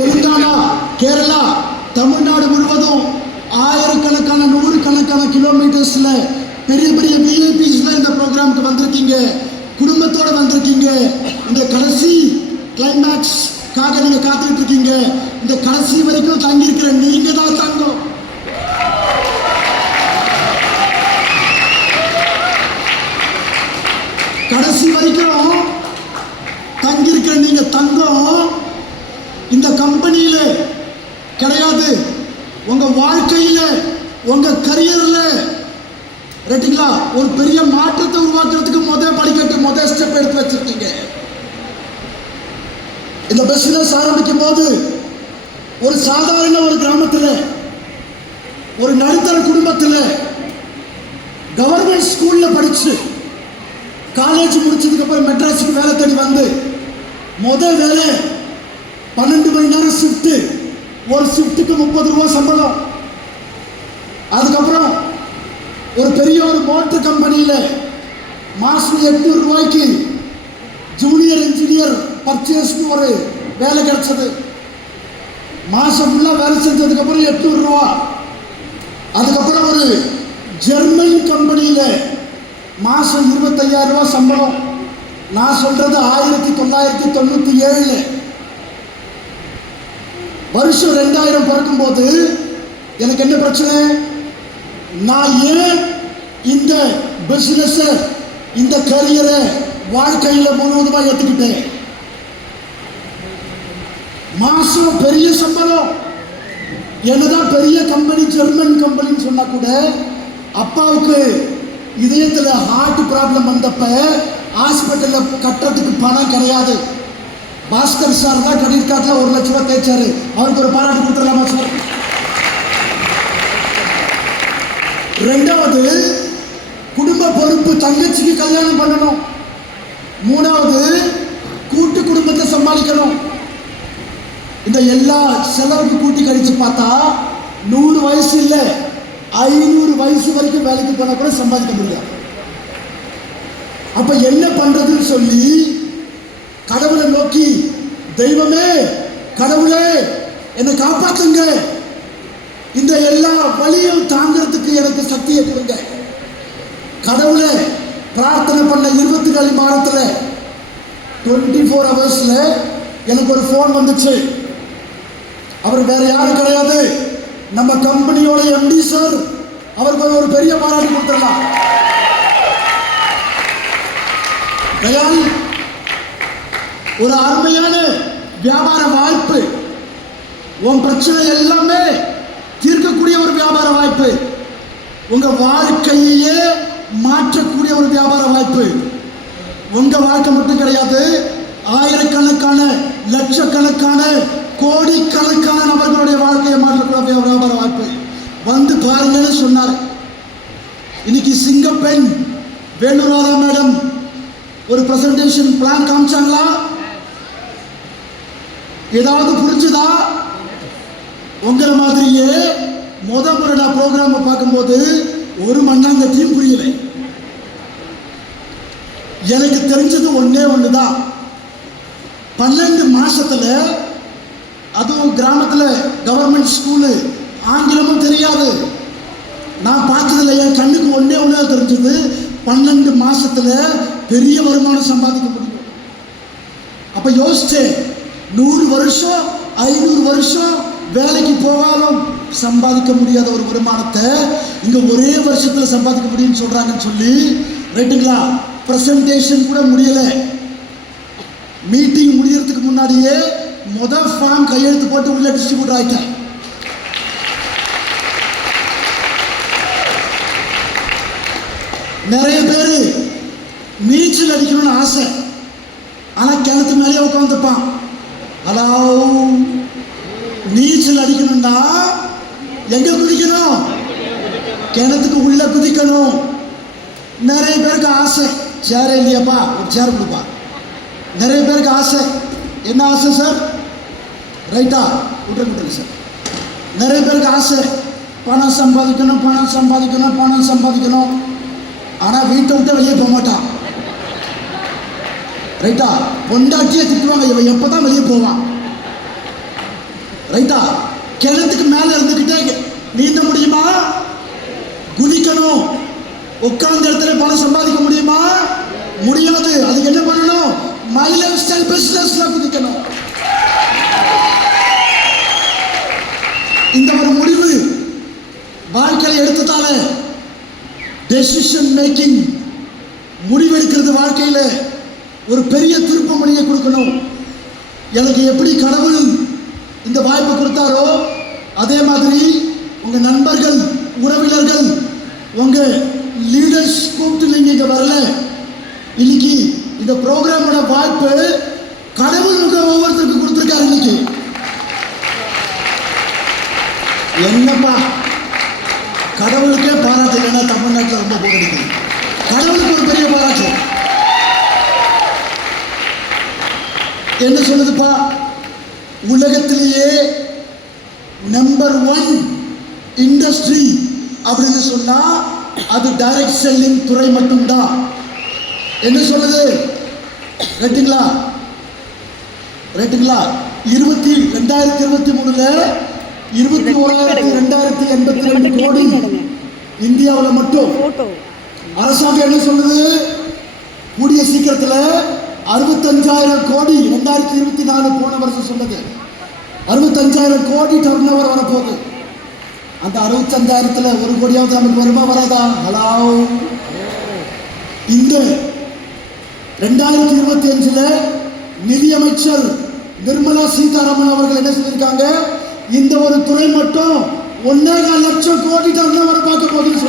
தெலுங்கானா, கேரளா, தமிழ்நாடு முழுவதும் ஆயிரக்கணக்கான 100கணக்கான கிலோமீட்டர்ஸ்ல பெரிய பெரிய விஐபிஸ்ல இந்த ப்ரோக்ராமுக்கு வந்திருக்கீங்க, குடும்பத்தோட வந்திருக்கீங்க. இந்த கடைசி கிளைமேக்ஸ்க்காக நீங்க காத்துக்கிட்டு இருக்கீங்க. இந்த கடைசி வரைக்கும் தங்கி இருக்கிற நீங்க தான் தங்கம். கடைசி வரைக்கும் தங்கி இருக்கிற நீங்க தங்கம். இந்த கம்பெனியில கிடையாது, உங்க வாழ்க்கையில, உங்க கரியர்ல ரைட்டுங்களா, ஒரு பெரிய மாற்றத்தை உருவாக்குறதுக்கு முதல் ஸ்டெப் எடுத்து வச்சிருக்கீங்க. இந்த பிசினஸ் ஆரம்பிக்கும் போது ஒரு சாதாரண ஒரு கிராமத்தில், ஒரு நடுத்தர குடும்பத்தில், கவர்மெண்ட் ஸ்கூல்ல படிச்சு காலேஜ் முடிச்சதுக்கு அப்புறம் மெட்ராஸுக்கு வேலை தேடி வந்து முதல் வேலை 12 மணி நேரம் ஷிஃப்ட், ஒரு ஷிஃப்ட்டுக்கு 30 ரூபா சம்பளம். அதுக்கப்புறம் ஒரு பெரிய ஒரு மோட்டர் கம்பெனியில் மாசம் 800 ரூபாய்க்கு ஜூனியர் இன்ஜினியர் பர்ச்சேஸ்க்கு ஒரு வேலை கிடைச்சது. மாசம் ஃபுல்லா வேலை செஞ்சதுக்கு அப்புறம் 800 ரூபா. அதுக்கப்புறம் ஒரு ஜெர்மன் கம்பெனியில் மாசம் 25,000 ரூபாய் சம்பளம். நான் சொல்றது 1997. வருஷம் 2000 பிறக்கும் போது எனக்கு என்ன பிரச்சனை? நான் ஏன் இந்த பிசினஸ், இந்த கரியரை வாழ்க்கையில முழுவதுமா ஏத்துக்கிட்டேன்? மாசம் பெரிய சம்பளம், என்னதான் பெரிய கம்பெனி, ஜெர்மன் கம்பெனின்னு சொன்னா கூட அப்பாவுக்கு இதயத்துல ஹார்ட் ப்ராப்ளம் வந்தப்ப ஹாஸ்பிட்டல்ல கட்டுறதுக்கு பணம் கிடையாது. பாஸ்கர் சார் தான் கிரெடிட் கார்டில் 1 லட்சம் ரூபாய் தேய்ச்சாரு. அவருக்கு ஒரு பாராட்டு கொடுத்துடலாமா சார்? ரெண்டாவது, குடும்ப பொறுப்பு, தங்கச்சிக்கு கல்யாணம் பண்ணணும். மூணாவது, கூட்டு குடும்பத்தை சமாளிக்கணும். இந்த எல்லா செலவுக்கு கூட்டி கழிச்சு பார்த்தா 100 வயசு இல்லை, 500 வயசு வரைக்கும் வேலைக்கு போனா கூட சம்பாதிக்க முடியாது. அப்ப என்ன பண்றதுன்னு சொல்லி கடவுளை நோக்கி, தெய்வமே, கடவுளே என்னை காப்பாத்துங்க, இந்த எல்லா வழியும் தாங்கிறதுக்கு எனக்கு சக்தியை கொடுங்க. கடவுளே பிரார்த்தனை பண்ண 24 மாதத்துல 24 ஹவர்ஸ்ல எனக்கு ஒரு போன் வந்துச்சு. அவர் வேற யாரும் கிடையாது, நம்ம கம்பெனியோட எம்டி சார். அவருக்கு ஒரு பெரிய பாராட்டு கொடுத்துடலாம். தயால், ஒரு அருமையான வியாபார வாய்ப்பு, உன் பிரச்சனை எல்லாமே தீர்க்கக்கூடிய ஒரு வியாபார வாய்ப்பு, உங்க வாழ்க்கையே மாற்றக்கூடிய ஒரு வியாபார வாய்ப்பு. உங்க வாழ்க்கை மட்டும் கிடையாது, ஆயிரக்கணக்கான, லட்சக்கணக்கான, கோடிக்கணக்கான நபர்களுடைய வாழ்க்கையை மாற்றக்கூடிய வியாபார வாய்ப்பு. வந்து பாருங்கன்னு சொன்னார். இன்னைக்கு சிங்கப்பெண் வேணுராதா மேடம் ஒரு பிரசன்டேஷன் பிளான் காமிச்சாங்களா? ஏதாவது புரிஞ்சுதா? உங்களை மாதிரியே முறை நான் ப்ரோக்ராம் பார்க்கும்போது ஒரு மண்ணாங்கத்தையும் புரியலை. எனக்கு தெரிஞ்சது ஒன்னே ஒண்ணுதான். 12 மாசத்துல, அதுவும் கிராமத்துல கவர்மெண்ட் ஸ்கூலு, ஆங்கிலமும் தெரியாது. நான் பார்த்ததுல என் கண்ணுக்கு ஒன்னே ஒன்று தெரிஞ்சது, 12 மாசத்துல பெரிய வருமானம் சம்பாதிக்க முடியும். அப்ப யோசிச்சேன், 100 வருஷம் 500 வருஷம் வேலைக்கு போகாலும் சம்பாதிக்க முடியாத ஒரு வருமானத்தை இங்க ஒரே வருஷத்துல சம்பாதிக்க முடியும்னு சொல்றாங்கன்னு சொல்லி, ரைட்டுங்களா, பிரசன்டேஷன் கூட முடியல, மீட்டிங் முடியறதுக்கு முன்னாடியே முதல் ஃபார்ம் கையெழுத்து போட்டு உள்ள டிஸ்ட்ரிபியூட்டர் ஆயிட்டேன். நிறைய பேர் நீச்சல் அடிக்கணும்னு ஆசை, ஆனா கிணத்து மேலே உட்காந்துப்பான். அதாவது நீச்சல் அடிக்கணும்னா எங்க குதிக்கணும்? கிணத்துக்கு உள்ள குதிக்கணும். நிறைய பேருக்கு ஆசை, சேரே இல்லையாப்பா ஒரு சேர் கொடுப்பா. நிறைய பேருக்கு ஆசை, என்ன ஆசை சார்? ரைட்டா விட்டுருங்க சார். நிறைய பேருக்கு ஆசை, பணம் சம்பாதிக்கணும், பணம் சம்பாதிக்கணும், பணம் சம்பாதிக்கணும். ஆனால் வீட்டை விட்டு வெளியே போக மாட்டான். ரைட்டா, பொண்டாட்டியே திட்டுவாங்க, இவன் எப்போ தான் வெளியே போவான். ரைட்டா? கிணத்துக்கு மேல இருந்துகிட்டே நீந்த முடியுமா? குதிக்கணும். உட்கார்ந்த இடத்துல பணம் சம்பாதிக்க முடியுமா? முடியாது. அதுக்கு என்ன பண்ணணும்? மை லைஃப் ஸ்டைல் பிசினஸ்ல குதிக்கணும். இந்த ஒரு முடிவு வாழ்க்கையில் எடுத்ததால டெசிஷன் மேக்கிங், முடிவெடுக்கிறது வாழ்க்கையில் ஒரு பெரிய திருப்ப முனையை கொடுக்கணும். எனக்கு எப்படி கடவுள் இந்த வாய்ப்பு கொடுத்தாரோ அதே மாதிரி உங்க நண்பர்கள், உறவினர்கள், உங்க லீடர்ஸ் கூப்பிட்டு நீங்க இங்க வரல. இன்னைக்கு இந்த ப்ரோக்ராமோட வாய்ப்பு கடவுள் உங்க ஒவ்வொருத்தருக்கு கொடுத்திருக்காரு. இன்னைக்கு என்னப்பா கடவுளுக்கே பாராட்டு இல்லைன்னா தமிழ்நாட்டில் ரொம்ப போராடுது. கடவுளுக்கு ஒரு பெரிய பாராட்டு. என்ன சொல்லுதுப்பா? உலகத்திலேயே நம்பர் 1 இண்டஸ்ட்ரி அப்படின்னு சொன்னா அது டைரக்ட் செல்லிங் துறை மட்டும்தான். என்ன சொல்லுது? ரைட்டுங்களா? 2023 21,282 கோடி இந்தியாவில் மட்டும். அரசாங்கம் என்ன சொல்லுது? கூடிய சீக்கிரத்தில் 65,000 கோடி 2024 போன வருஷம் சொன்னது 65,000 கோடி டர்ன் ஓவர் வரப்போகுது. அந்த 65,000 1 கோடியாவது நமக்கு வருமா வராதா? ஹலோ, இந்த 2025 நிதியமைச்சர் நிர்மலா சீதாராமன் அவர்கள் என்ன சொல்லியிருக்காங்க? இந்த ஒரு துறை மட்டும் 1.25 லட்சம் கோடி டர்ன் ஓவர் பார்க்க போகுதுன்னு சொல்லி